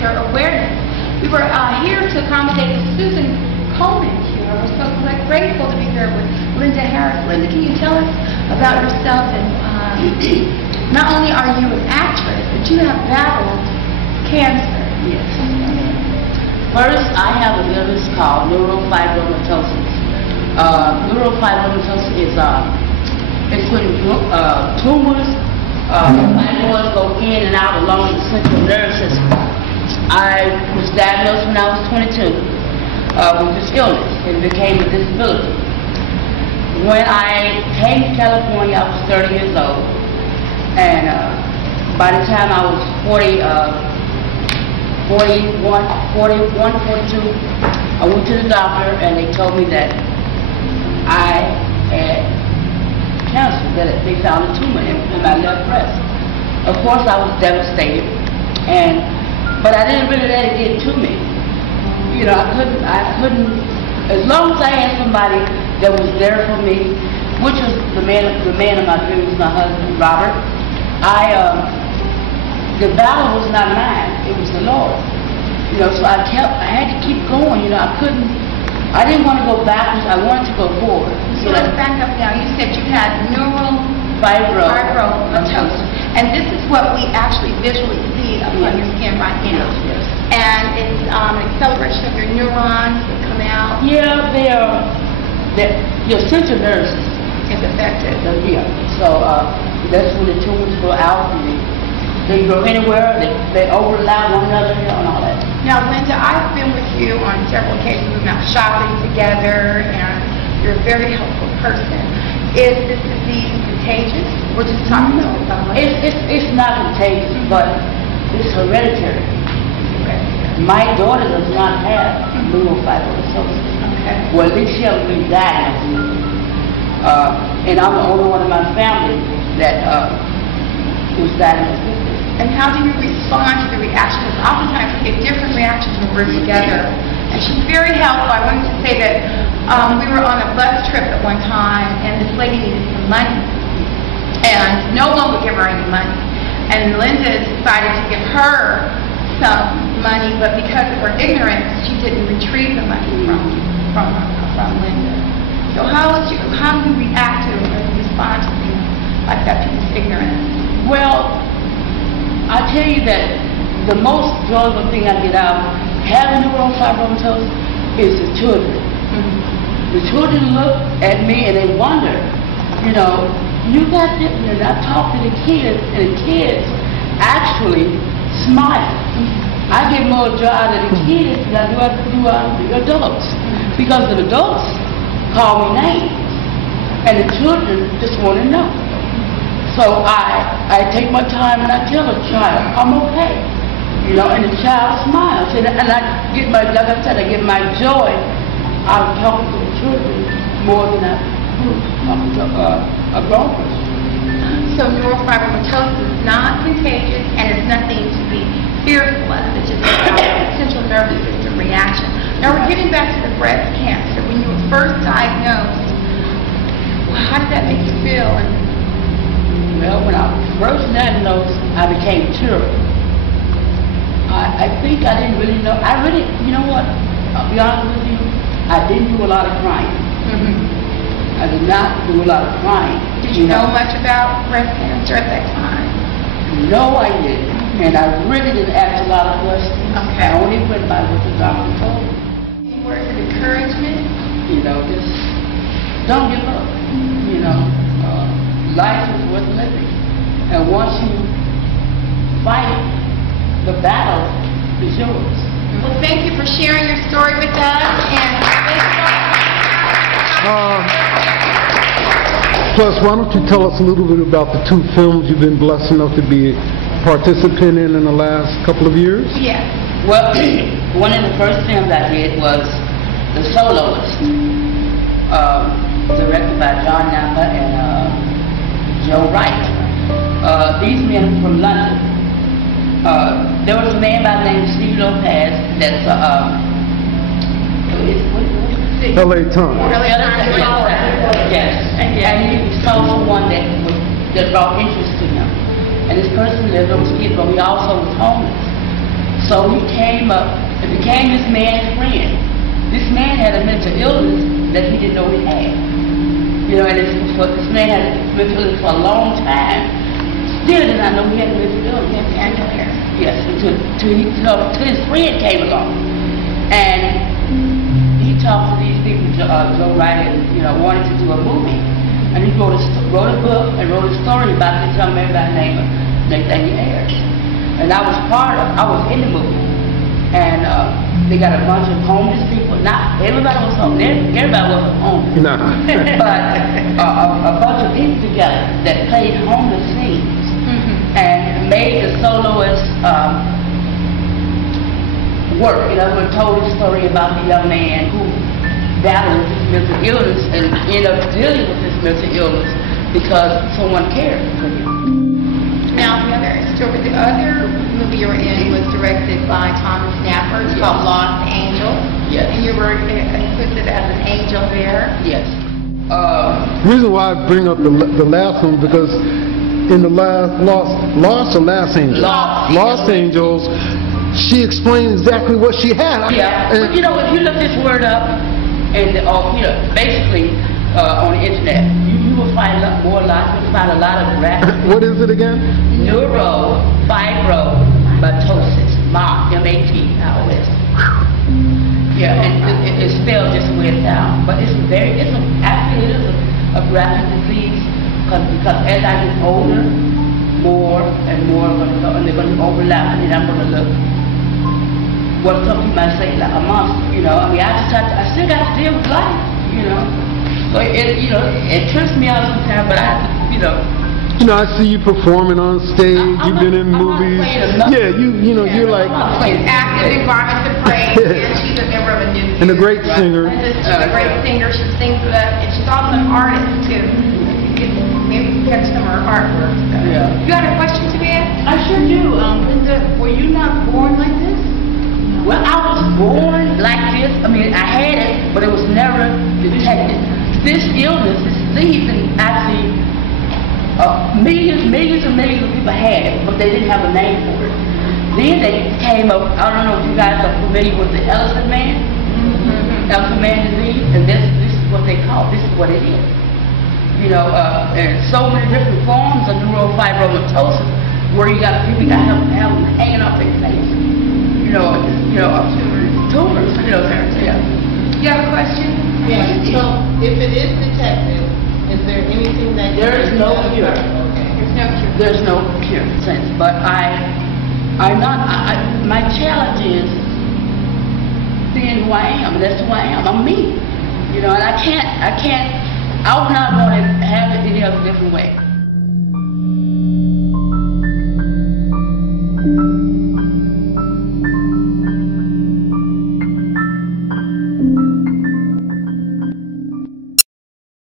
cancer awareness. We were here to accommodate Susan Coleman here. We're so grateful to be here with Linda Harris. Linda, can you tell us about yourself? And not only are you an actress, but you have battled cancer. Yes. First, I have a illness called neurofibromatosis. Neurofibromatosis is it's when tumors, fibroids go in and out along the central nervous system. I was diagnosed when I was 22 with this illness, and it became a disability. When I came to California, I was 30 years old, and by the time I was 42, I went to the doctor, and they told me that I had cancer, that they found a tumor in my left breast. Of course, I was devastated, but I didn't really let it get to me. You know, I couldn't, as long as I had somebody that was there for me, which was the man of my dreams, my husband, Robert. The battle was not mine, it was the Lord. You know, so I had to keep going. You know, I didn't want to go backwards, I wanted to go forward. So let's back up now. You said you had neurofibromatosis. And this is what we actually visually see upon your skin right now. Yes. And it's an acceleration of your neurons that come out. Yeah, your central nervous system is affected. Yeah. So that's when the tumors go out, and they go anywhere, they overlap one another, you know, and all that. Now, Linda, I've been with you on several occasions. We've been out shopping together, and you're a very helpful person. Is this disease contagious? We're just talking about it. It's not contagious, but it's hereditary. My daughter does not have neurofibromatosis. Okay. Well, at least she hasn't been diagnosed with it. And I'm the only one in my family that was diagnosed with it. And how do you respond to the reaction? Because oftentimes we get different reactions when we're together. And she's very helpful. I wanted to say that we were on a bus trip at one time, and this lady needed some money. And no one would give her any money. And Linda decided to give her some money, but because of her ignorance, she didn't retrieve the money from Linda. So how do you react to or respond to things like that, people's ignorance? Well, I tell you that the most joyful thing I get out of having neurofibromatosis is the children. The children look at me and they wonder, you know, you got this, and I talk to the kids, and the kids actually smile. I get more joy out of the kids than I do out of the adults, because the adults call me names, and the children just want to know. So I take my time and I tell the child, I'm okay. You know, and the child smiles. And I get my, like I said, I get my joy out of talking to the children more than I do talking to a grown person. So neurofibromatosis is not contagious, and it's nothing to be fearful of. It's just a central nervous system reaction. Now we're getting back to the breast cancer. When you were first diagnosed, how did that make you feel? Well, when I was first diagnosed, I became tearful. I think I didn't really know. You know what? I'll be honest with you. I didn't do a lot of crying. I did not do a lot of crying. Did you know much about breast cancer at that time? No, I didn't. And I really didn't ask a lot of questions. Okay. I only went by what the doctor told me. Any words of encouragement? You know, just don't give up. You know, life is worth living. And once you fight it, the battle is yours. Well, thank you for sharing your story with us. And plus, why don't you tell us a little bit about the 2 films you've been blessed enough to be a participant in the last couple of years? Yes. Well, one of the first films I did was The Soloist, directed by John Napa and Joe Wright. These men from London. There was a man by the name of Steve Lopez that's L.A. Times. Yes. And he saw someone that brought interest to him. And this person lived on his kids, but he also was homeless. So he came up and became this man's friend. This man had a mental illness that he didn't know he had. You know, and this man had mental illness for a long time. Still did not know he had a mental illness. He had annual hair. Yes, until his friend came along. And he talked to these people, Joe Wright, and, you know, wanted to do a movie. And he wrote a book and wrote a story about this young man by the name of Nathaniel Ayers. And I was in the movie. And they got a bunch of homeless people. Not everybody was homeless. Everybody wasn't homeless. Nah. But a bunch of people together that played homeless scenes and made the Soloist work. You know, we told the story about the young man who battled with this mental illness and ended up dealing with this mental illness because someone cared for him. Now, the other movie you were in was directed by Thomas Snapper. It's called Lost Angel. Yes. And you were included as an angel there. Yes. The reason why I bring up the last one, because in the Lost Angels, she explained exactly what she had. Yeah. But you know, if you look this word up, and you know, basically on the internet, you will find a lot of graphics. What is it again? Neurofibromatosis, M-A-T-O-S. Yeah, and it's spelled just the way it sounds, but it's actually a graphic disease because as I get older, more and more are going to go, and they're going to overlap, and then I'm going to look what some people might say like a monster. You know, I mean, I still got to deal with life. You know. So it trips me out sometimes, but I have to, you know. You know, I see you performing on stage. You've been in movies. Yeah, you're like. She's active in Garments of Praise, and she's a member of a new. And a great singer. She's a great singer. She sings with us, and she's also an artist too. You can maybe catch some of her artwork. So. Yeah. You got a question to me? I sure do. Linda, were you not born like this? Well, I was born like this. I mean, I had it, but it was never detected. This illness, this disease, and actually millions and millions of people had it, but they didn't have a name for it. Then they came up, I don't know if you guys are familiar with the elephant man disease, and this is what they call it. This is what it is. You know, and so many different forms of neurofibromatosis where you got people that have them hanging off their face. Tumors. Yeah. You have a question? Yeah. So, if it is detected, is there anything that There is no cure. Okay. There's no cure. There's no cure since, but my challenge is being who I am. That's who I am. I'm me. You know, and I was not going to have it any other different way.